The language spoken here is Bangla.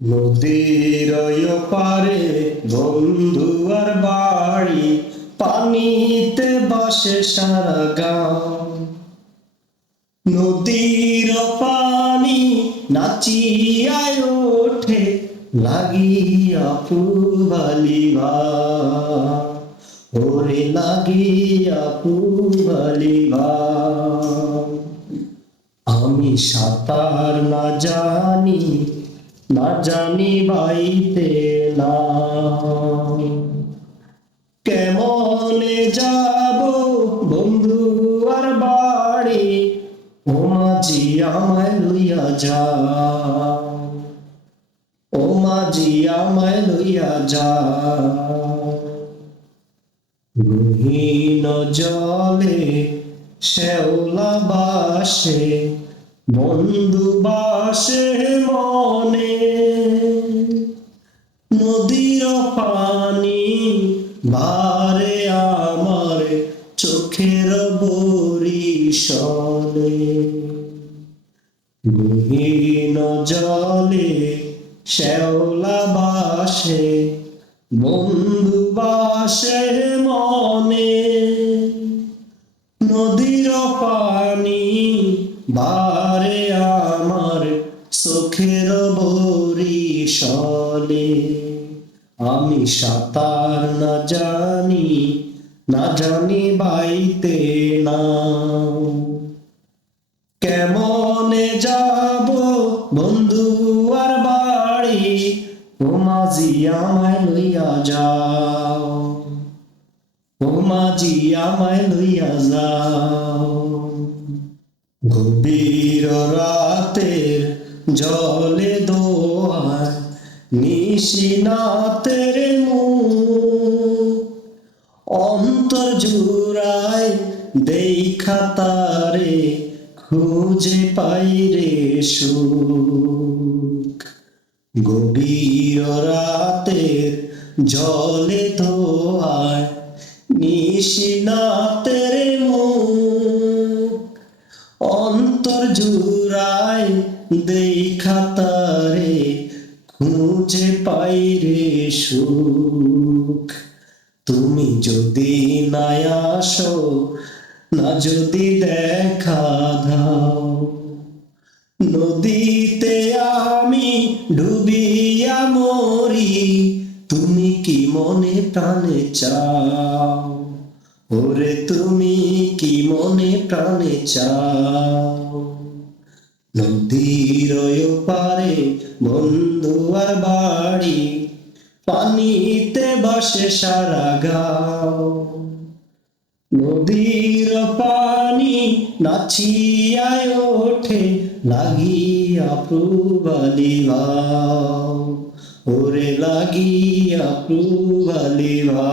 নদীর ওই পারে বন্ধু আর বাড়ি, পানিতে ভাসে সারা গাঁও। নদীর পানি নাচিয়ায় ওঠে, লাগিয়া পুবালিবা, ওরে লাগিয়া পুবালিবা। আমি সাঁতার না জানি, না জানি বাইতে না, কেমনে যাব বন্ধু আর বাড়ি, ও মাঝি আমায় লইয়া যাও, ও মাঝি আমায় লইয়া যাও। গহীন জলে শ্যাওলা বাসে, বন্ধু বাসে মনে, নদীর পানি ভারে আমার চোখের বরিশালে। গহীন জলে শ্যাওলা বাসে, বন্ধু বাসে মনে, নদীর পানি ভারে আমার চোখের বরিশালে। আমি সাঁতার না জানি, না জানি বাইতে না, কেমনে যাব বন্ধু আর বাড়ি, ও মাঝি আমায় লইয়া যাও, ও মাঝি আমায় লইয়া যাও। গভীর রাতের জলে দোয়ায় নিশিনাথের মুখ, অন্তর জুড়ায় দেখা তারে খুঁজে পাই রে সুখ। গভীর রাতের জলে দোয়ায় নিশিনাথের মুখ, অন্তর জুড়ায় দেখা তারে খুঁজে পাই রে সুখ। তুমি যদি না আসো, না যদি দেখা দাও, নদীতে আমি ডুবিয়া মরি, তুমি কি মনে প্রাণে চাও, ওরে তুমি কি মনে প্রাণে চাও। নদীর ওই পারে বন্ধু আর বাড়ি, পানিতে ভাসে সারা গাঁও। নদীর পানি নাচিয়ায় ওঠে, লাগিয়া পুবালিবা, ওরে লাগিয়া পুবালিবা।